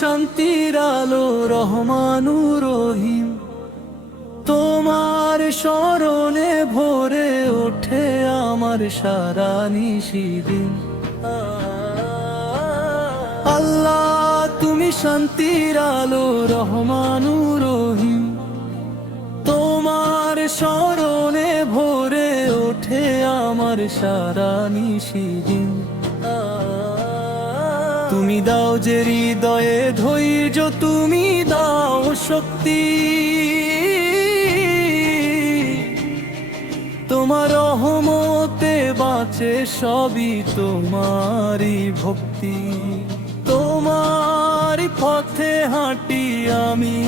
শান্তির আলো রহমানুর রহিম, তোমার স্মরণে ভরে ওঠে আমার সারা নিশিদিন। আল্লাহ তুমি শান্তির আলো রহমানুর রহিম, তোমার স্মরণে ভরে ওঠে আমার সারা নিশিদিন। তুমি দাও যে হৃদয়ে ধৈর্য, তুমি দাও শক্তি, তোমার রহমতে বাঁচে সবই তোমারই ভক্তি। তোমার পথে হাঁটি আমি,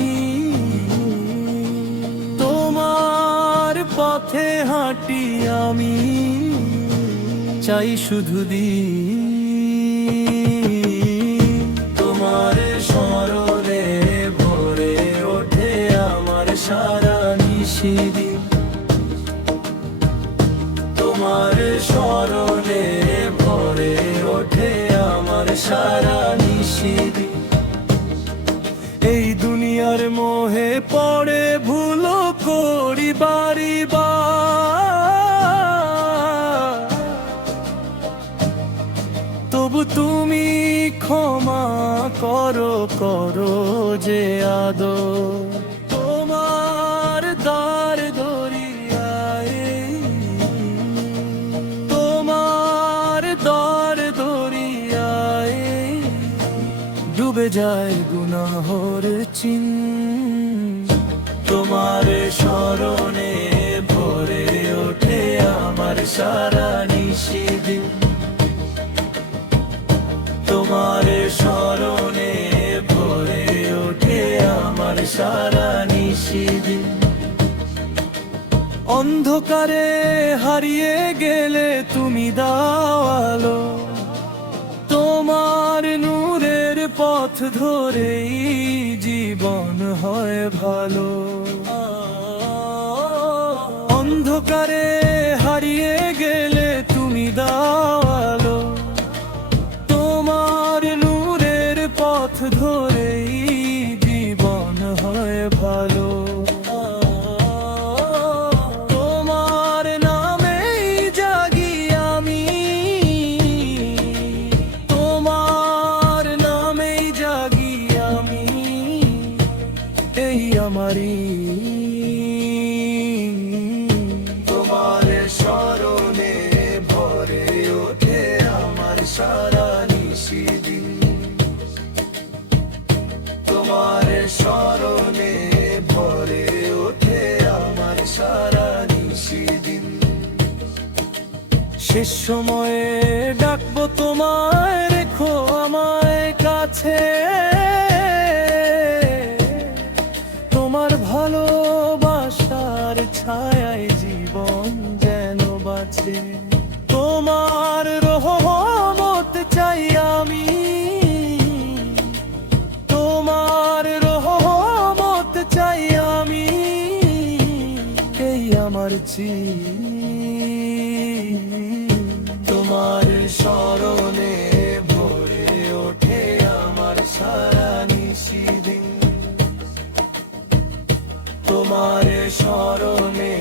তোমার পথে হাঁটি আমি, চাই শুধু তোমার স্মরণে ভরে ওঠে আমার সারা নিশিদিন। তোমার স্মরণে ভরে ওঠে আমার সারা নিশিদিন। এই দুনিয়ার মোহে পড়ে ভুলো করি বাড়ি তবু তুমি ক্ষমা করো, করো যে আদর। তোমার দ্বার দরিয়ায়, তোমার দ্বার দরিয়ায় ডুবে যায় গুনাহর চিন। তোমার স্মরণে ভরে ওঠে আমার সারা নিশিদিন। তোমার স্মরণে ভরে ওঠে আমার সারা নিশিদিন। অন্ধকারে হারিয়ে গেলে তুমি দাও আলো, তোমার নূরের পথ ধরেই জীবন হয় ভালো। অন্ধকারে হারিয়ে গেলে তুমি দাও আলো, তোমার নূরের পথ ধরেই জীবন হয় ভালো। তোমার নামেই জাগি আমি, তোমার নামেই জাগি আমি, এই আমারই। তোমার স্মরণে ভরে ওঠে আমার সারা নিশিদিন। তোমার স্মরণে ভরে ওঠে আমার সারা নিশিদিন। শেষ সময়ে ডাকবো তোমায়, রেখো আমায় কাছে, তোমার ভালোবাসার ছায়ায় জীবন যেন বাঁচে। তোমার রহমত চাই আমি, তোমার রহমত চাই আমি, এই আমার তোমার স্মরণে ভরে ওঠে আমার সারা নিশিদিন। তোমার স্মরণে